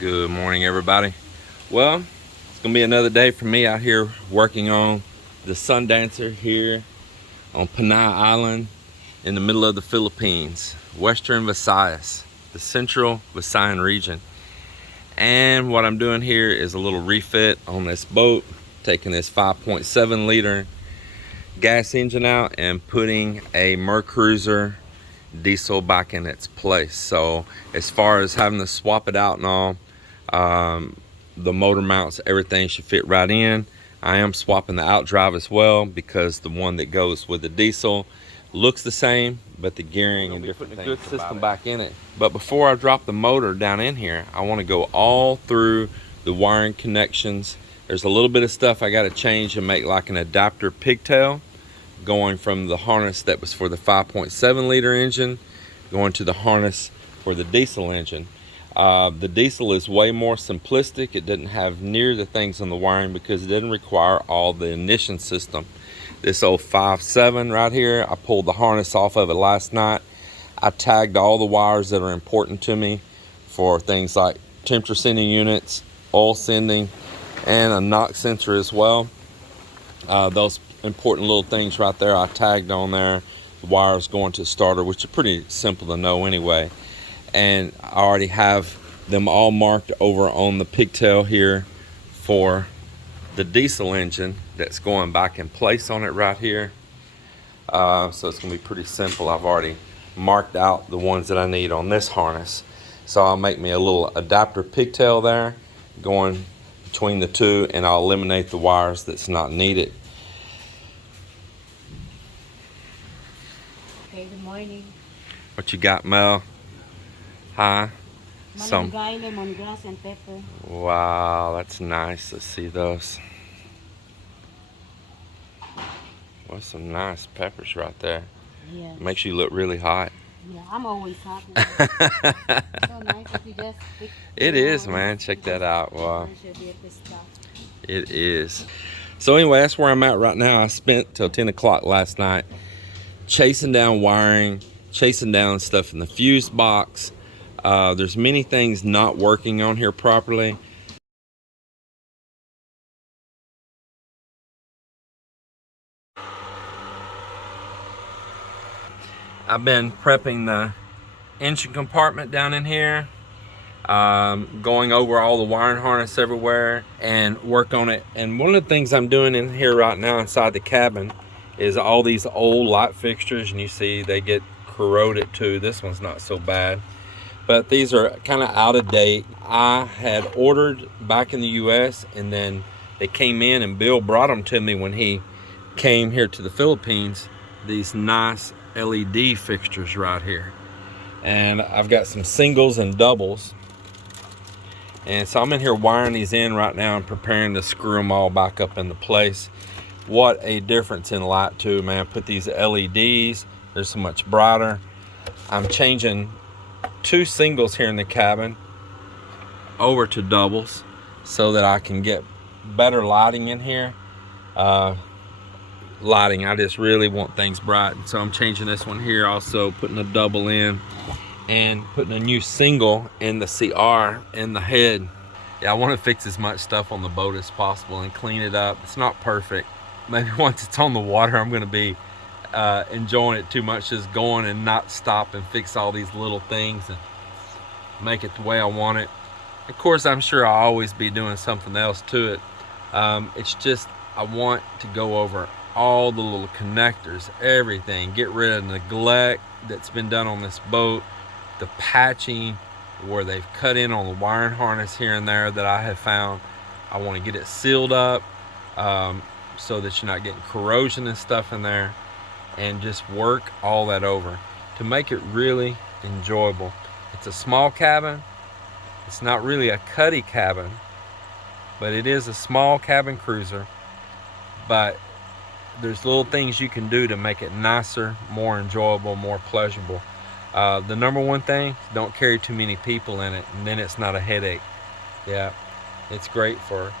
Good morning, everybody. Well, it's gonna be another day for me out here working on the Sundancer here on Panay Island in the middle of the Philippines, Western Visayas, the central Visayan region. And what I'm doing here is a little refit on this boat, taking this 5.7 liter gas engine out and putting a Mercruiser diesel back in its place. So as far as having to swap it out and all, the motor mounts, everything should fit right in. I am swapping the outdrive as well because the one that goes with the diesel looks the same, but the gearing and different things. Putting a good system back in it. But before I drop the motor down in here, I want to go all through the wiring connections. There's a little bit of stuff I got to change and make, like an adapter pigtail, going from the harness that was for the 5.7 liter engine going to the harness for the diesel engine. The diesel is way more simplistic. It didn't have near the things on the wiring because it didn't require all the ignition system. This old 5.7 right here, I pulled the harness off of it last night. I tagged all the wires that are important to me for things like temperature sending units, oil sending, and a knock sensor as well. Those important little things right there I tagged on there. The wires going to the starter, which are pretty simple to know anyway. And I already have them all marked over on the pigtail here for the diesel engine that's going back in place on it right here. So it's gonna be pretty simple. I've already marked out the ones that I need on this harness. So I'll make me a little adapter pigtail there going between the two, and I'll eliminate the wires that's not needed. Okay, good morning. What you got, Mel? Hi. Malunggay, lemongrass, and pepper. Wow, that's nice. Let's see those. Well, some nice peppers right there. Yeah. Makes you look really hot. Yeah, I'm always hot. So nice if you just pick. It is, man. Check that out. Wow. Stuff. It is. So anyway, that's where I'm at right now. I spent till 10 o'clock last night chasing down wiring, chasing down stuff in the fuse box. There's many things not working on here properly. I've been prepping the engine compartment down in here, going over all the wiring harness everywhere and work on it. And one of the things I'm doing in here right now inside the cabin is all these old light fixtures, and you see they get corroded too. This one's not so bad, but these are kind of out of date. I had ordered back in the US, and then they came in and Bill brought them to me when he came here to the Philippines, these nice LED fixtures right here. And I've got some singles and doubles, and so I'm in here wiring these in right now and preparing to screw them all back up into place. What a difference in light too, man. Put these LEDs, they're so much brighter. I'm changing 2 singles here in the cabin over to doubles so that I can get better lighting in here. Lighting, I just really want things bright, so I'm changing this one here, also putting a double in and putting a new single in the CR in the head. Yeah, I want to fix as much stuff on the boat as possible and clean it up. It's not perfect. Maybe once it's on the water, I'm going to be enjoying it too much, just going and not stop and fix all these little things and make it the way I want it. Of course, I'm sure I'll always be doing something else to it. It's just I want to go over all the little connectors, everything, get rid of neglect that's been done on this boat, the patching where they've cut in on the wiring harness here and there that I have found. I want to get it sealed up so that you're not getting corrosion and stuff in there, and just work all that over to make it really enjoyable. It's a small cabin. It's not really a cuddy cabin, but it is a small cabin cruiser. But there's little things you can do to make it nicer, more enjoyable, more pleasurable. The number one thing, don't carry too many people in it, and then it's not a headache. Yeah, it's great for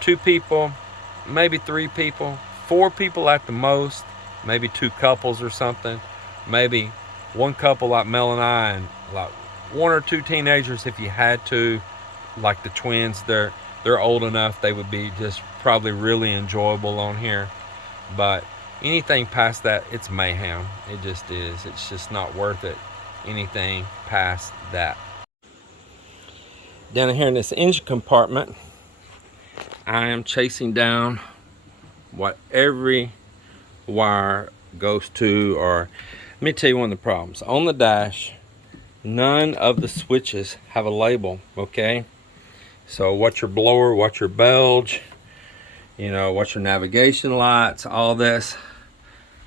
2 people, maybe 3 people, 4 people at the most, maybe 2 couples or something, maybe 1 couple like Mel and I, and like 1 or 2 teenagers if you had to. like the twins, they're old enough, they would be just probably really enjoyable on here. But anything past that, it's mayhem. It just is. It's just not worth it. Anything past that. Down here in this engine compartment, I am chasing down what every wire goes to. Or let me tell you one of the problems. On the dash, none of the switches have a label, okay? So what's your blower, what's your belge, you know, what's your navigation lights, all this,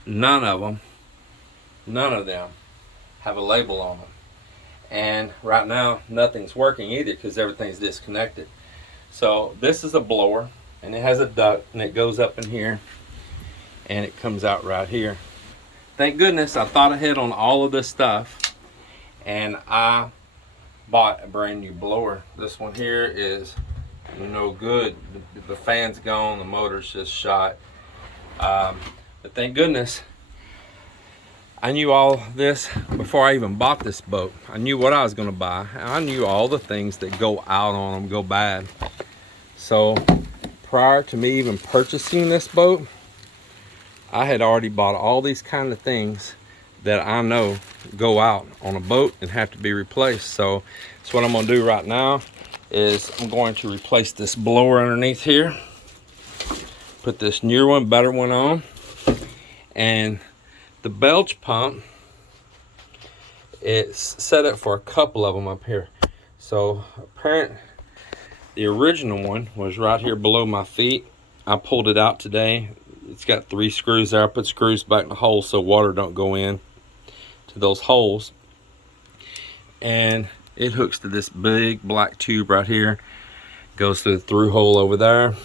none of them have a label on them. And right now nothing's working either because everything's disconnected. So this is a blower, and it has a duct, and it goes up in here and it comes out right here. Thank goodness I thought ahead on all of this stuff, and I bought a brand new blower. This one here is no good. The fan's gone, the motor's just shot. But thank goodness I knew all this before I even bought this boat. I knew what I was going to buy. I knew all the things that go out on them go bad. So prior to me even purchasing this boat, I had already bought all these kind of things that I know go out on a boat and have to be replaced. So what I'm going to do right now is I'm going to replace this blower underneath here, put this newer one, better one on, and the belch pump, it's set up for a couple of them up here. So the original one was right here below my feet. I pulled it out today. It's got 3 screws there. I put screws back in the hole so water don't go in to those holes. And it hooks to this big black tube right here. Goes through the through hole over there.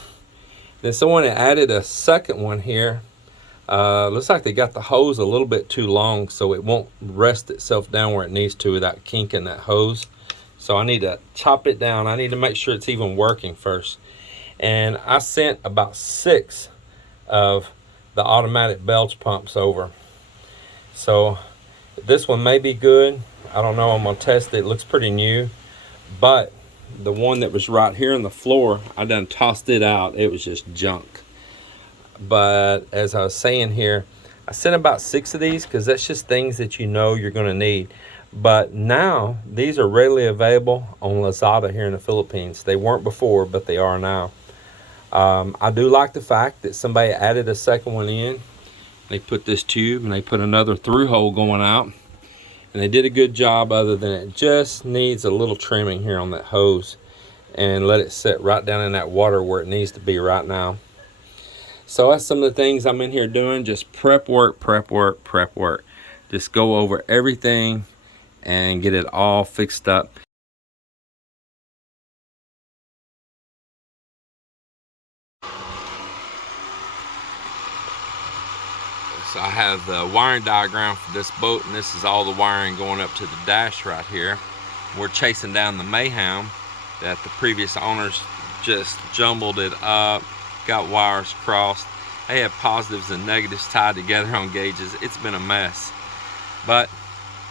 Then someone added a second one here. Looks like they got the hose a little bit too long, so it won't rest itself down where it needs to without kinking that hose. So I need to chop it down. I need to make sure it's even working first. And I sent about 6 of the automatic belch pumps over. So this one may be good. I don't know. I'm gonna test it. It looks pretty new. But the one that was right here on the floor, I done tossed it out. It was just junk. But as I was saying here, I sent about 6 of these because that's just things that you know you're going to need. But now these are readily available on Lazada here in the Philippines. They weren't before, but they are now. I do like the fact that somebody added a second one in. They put this tube and they put another through hole going out, and they did a good job, other than it just needs a little trimming here on that hose, and let it sit right down in that water where it needs to be right now. So that's some of the things I'm in here doing. Just prep work. Just go over everything and get it all fixed up. So I have the wiring diagram for this boat, and this is all the wiring going up to the dash right here. We're chasing down the mayhem that the previous owners just jumbled it up, got wires crossed. They have positives and negatives tied together on gauges. It's been a mess, but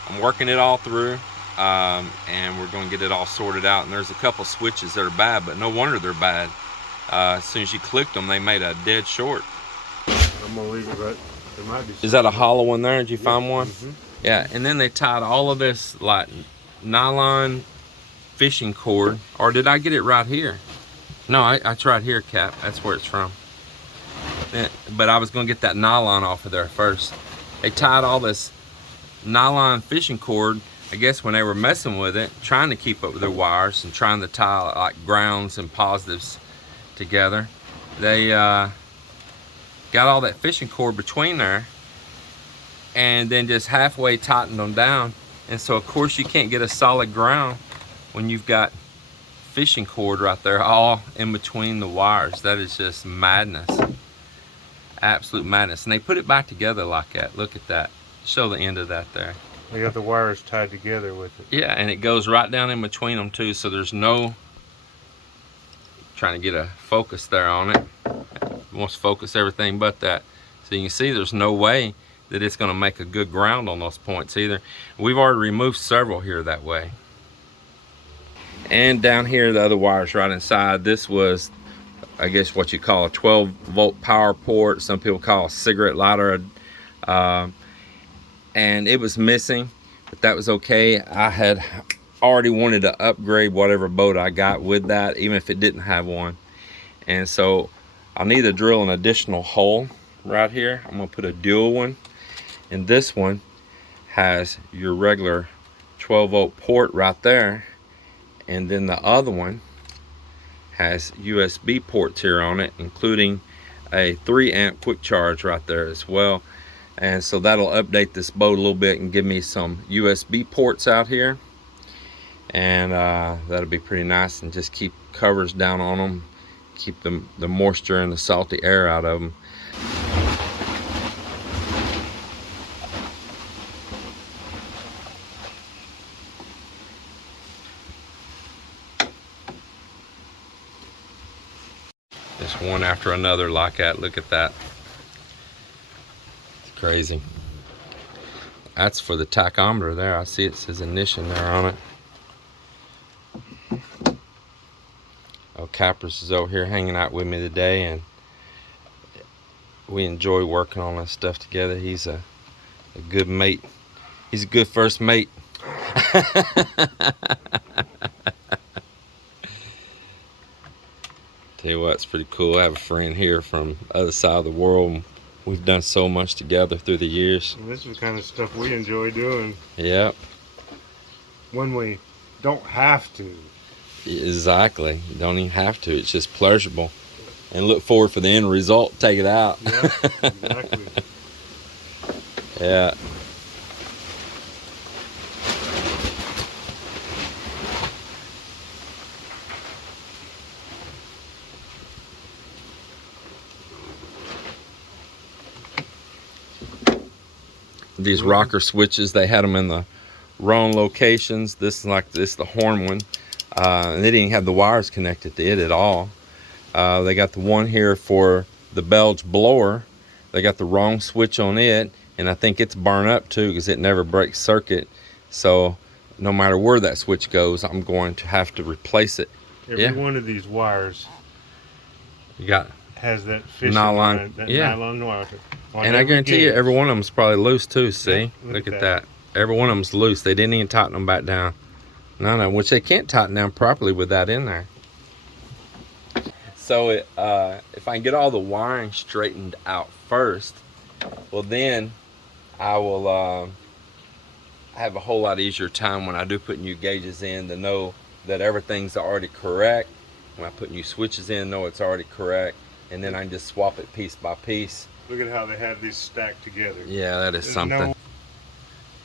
I'm working it all through, and we're going to get it all sorted out. And there's a couple switches that are bad, but no wonder they're bad. As soon as you clicked them, they made a dead short. I'm gonna leave it right. There might be. Is that a hollow one there? Did you find one? Mm-hmm. Yeah, and then they tied all of this like nylon fishing cord. Or did I get it right here? No, it's right here, Cap. That's where it's from. But I was gonna get that nylon off of there first. They tied all this nylon fishing cord, I guess when they were messing with it, trying to keep up with their wires and trying to tie like grounds and positives together. They got all that fishing cord between there and then just halfway tightened them down. And so of course you can't get a solid ground when you've got fishing cord right there all in between the wires. That is just madness. Absolute madness. And they put it back together like that. Look at that. Show the end of that there. They got the wires tied together with it. Yeah, and it goes right down in between them too, so there's no, trying to get a focus there on it. It wants to focus everything but that. So you can see there's no way that it's going to make a good ground on those points either. We've already removed several here that way. And down here, the other wires right inside. This was, I guess, what you call a 12-volt power port. Some people call a cigarette lighter. And it was missing, but that was okay. I had already wanted to upgrade whatever boat I got with that, even if it didn't have one. And so I'll need to drill an additional hole right here. I'm gonna put a dual one, and this one has your regular 12-volt port right there, and then the other one has USB ports here on it, including a 3-amp quick charge right there as well. And so that'll update this boat a little bit and give me some USB ports out here, and that'll be pretty nice, and just keep covers down on them, keep the moisture and the salty air out of them. Just one after another like that. Look at that. It's crazy. That's for the tachometer there. I see it says ignition there on it. Oh, Capris is over here hanging out with me today, and we enjoy working on this stuff together. He's a good mate. He's a good first mate. Tell you what, it's pretty cool. I have a friend here from the other side of the world. We've done so much together through the years. And this is the kind of stuff we enjoy doing. Yep. When we don't have to. Exactly. You don't even have to. It's just pleasurable. And look forward for the end result. Take it out. Yeah, exactly. Yeah. These rocker switches, they had them in the wrong locations. This is the horn one, and they didn't have the wires connected to it at all. They got the one here for the belch blower. They got the wrong switch on it, and I think it's burned up too because it never breaks circuit. So no matter where that switch goes, I'm going to have to replace it. Every one of these wires You got has that fishing nylon, line, that yeah. nylon wire. And I guarantee you, every one of them's probably loose too. See, Yeah, look at that. Every one of them's loose. They didn't even tighten them back down. No, which they can't tighten down properly with that in there. So if I can get all the wiring straightened out first, well then I will have a whole lot easier time when I do put new gauges in to know that everything's already correct. When I put new switches in, know it's already correct, and then I can just swap it piece by piece. Look at how they have these stacked together. Yeah, that is something. No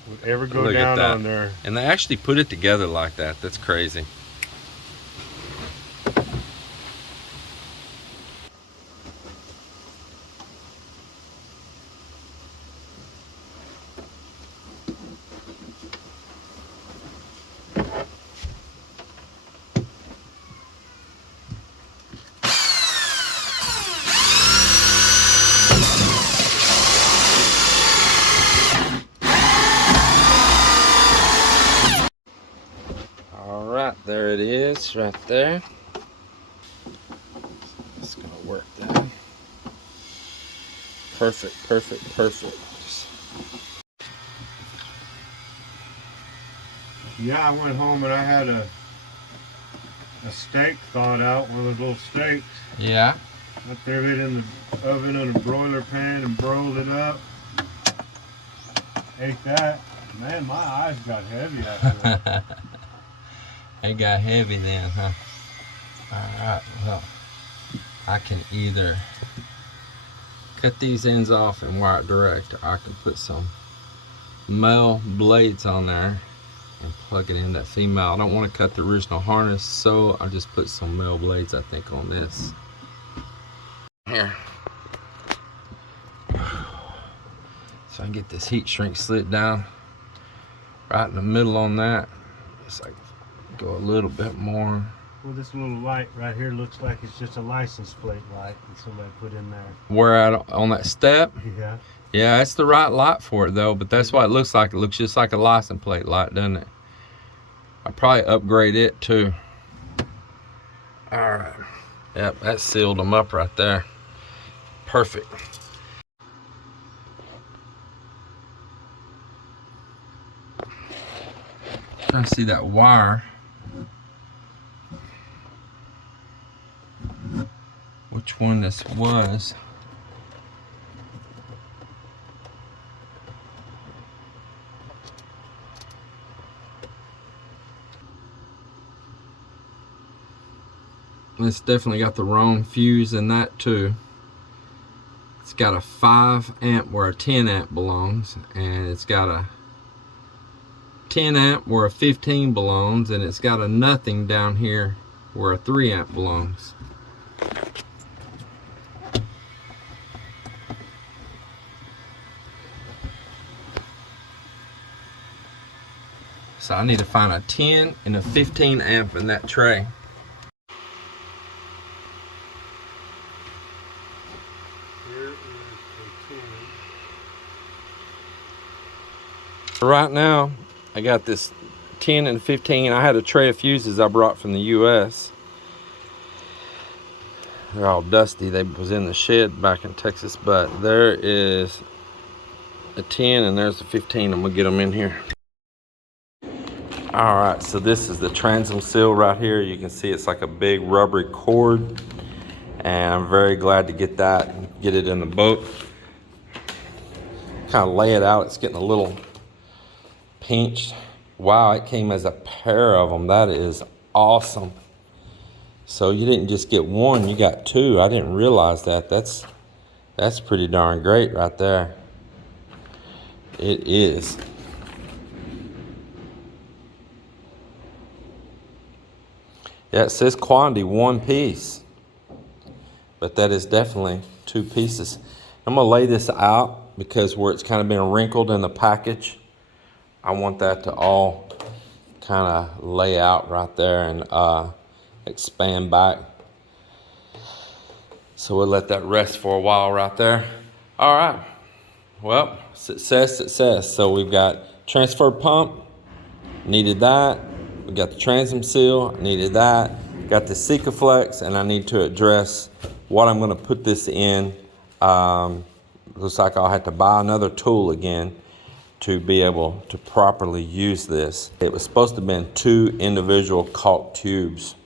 would ever go Look at down that. on there. And they actually put it together like that. That's crazy. There it is, right there. It's gonna work there. Perfect, perfect, perfect. Yeah, I went home and I had a steak thawed out, one of those little steaks. Yeah. I threw it in the oven in a broiler pan and broiled it up. Ate that. Man, my eyes got heavy after that. It got heavy then, huh? Alright, well, I can either cut these ends off and wire it direct, or I can put some male blades on there and plug it in that female. I don't want to cut the original harness, so I just put some male blades, I think, on this. Here. So I can get this heat shrink slit down right in the middle on that. Just like go a little bit more. Well, this little light right here looks like it's just a license plate light that somebody put in there. Where at on that step? Yeah. Yeah, it's the right light for it though, but that's what it looks like. It looks just like a license plate light, doesn't it? I'll probably upgrade it too. All right. Yep, that sealed them up right there. Perfect. Trying to see that wire. Which one this was. It's definitely got the wrong fuse in that too. It's got a 5 amp where a 10 amp belongs, and it's got a 10 amp where a 15 belongs, and it's got a nothing down here where a 3 amp belongs. So I need to find a 10 and a 15 amp in that tray. Right now, I got this 10 and 15. I had a tray of fuses I brought from the US. They're all dusty. They was in the shed back in Texas, but there is a 10 and there's a 15. I'm gonna get them in here. All right, so this is the transom seal right here. You can see it's like a big rubbery cord, and I'm very glad to get that and get it in the boat. Kind of lay it out. It's getting a little pinched. Wow, it came as a pair of them. That is awesome. So you didn't just get one, you got two. I didn't realize that. That's pretty darn great right there. It is. Yeah, it says quantity 1 piece, but that is definitely 2 pieces. I'm gonna lay this out because where it's kind of been wrinkled in the package, I want that to all kind of lay out right there and expand back. So we'll let that rest for a while right there. All right, well, success. So we've got transfer pump, needed that. We got the transom seal, needed that. Got the Sikaflex, and I need to address what I'm gonna put this in. Looks like I'll have to buy another tool again to be able to properly use this. It was supposed to have been 2 individual caulk tubes.